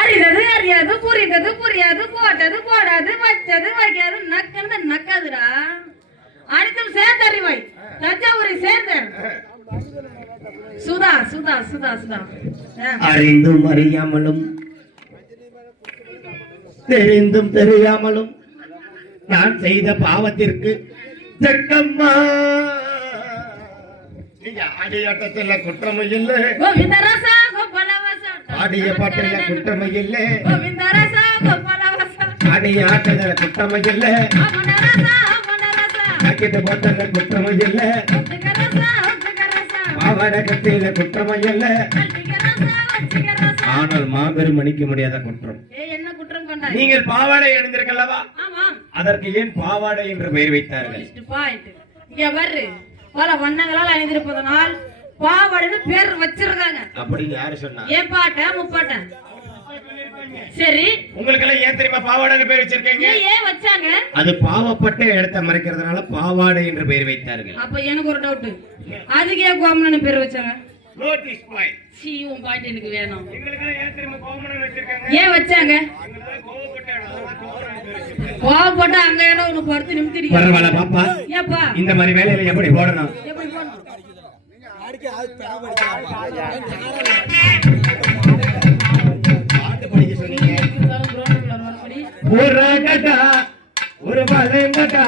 அறிந்தது அறியாது புரிந்தது புரியாது போட்டது போடாது வச்சது வைக்காது நக்கது நக்காதுடா. அனைத்தும் சேர்ந்தறிவாய் தஞ்சாவூரை சேர்ந்த சுதா சுதா சுதா சுதா. அறிந்தும் அறியாமலும் தெரிந்தும் தெரியாமலும் நான் செய்த பாவத்திற்கு ஜக்கம்மா. நீங்க ஆடியாட்டத்தில் குற்றமும் இல்லை. ஆடிய பாட்டில் குற்றமும் இல்லை அமனரசா அமனரசா. பாக்கெட்டு போட்டல இல்லை கல்விக்கரசா வச்சிக்கரசா ஆனால் மாபெரும் மன்னிக்க முடியாத குற்றம். நீங்கள் பாவாடை எழுந்திருக்கல்லவா அதற்கு ஏன் பாவாடை என்று பெயர் வைத்தார்கள்? பாயிண்ட் இங்க வர்று பல வண்ணங்களால் அணிந்திருப்பதனால் பாவாடைன்னு பேர் வச்சிருக்காங்க. அப்படின்னு யாரு சொன்னா? ஏன் பாட்ட? முப்பாட்டன் சரி. உங்களுக்கு எல்லாம் ஏன் தெரியுமா? பாவாடை பேர் வச்சிருக்கீங்க. ஏன் ஏன் வச்சாங்க? அது பாவப்பட்ட இடத்தை மறைக்கிறதுனால பாவாடை என்று பெயர் வைத்தார்கள். அப்ப எனக்கு ஒரு டவுட் அதுக்கு ஏன் கோமனன் பேர் வச்சாங்க? நோட்டீஸ் சீ உன் எனக்கு வேணும். ஏன் வச்சாங்க? கோவப்பட்ட அங்க இடம் ஒண்ணு படுத்து நிமித்திருக்கீங்க. பரவாயில்ல பாப்பா. ஏப்பா? இந்த மாதிரி வேலையில எப்படி போடணும் எப்படி ஒரு கட்டா ஒரு பழங்கட்டா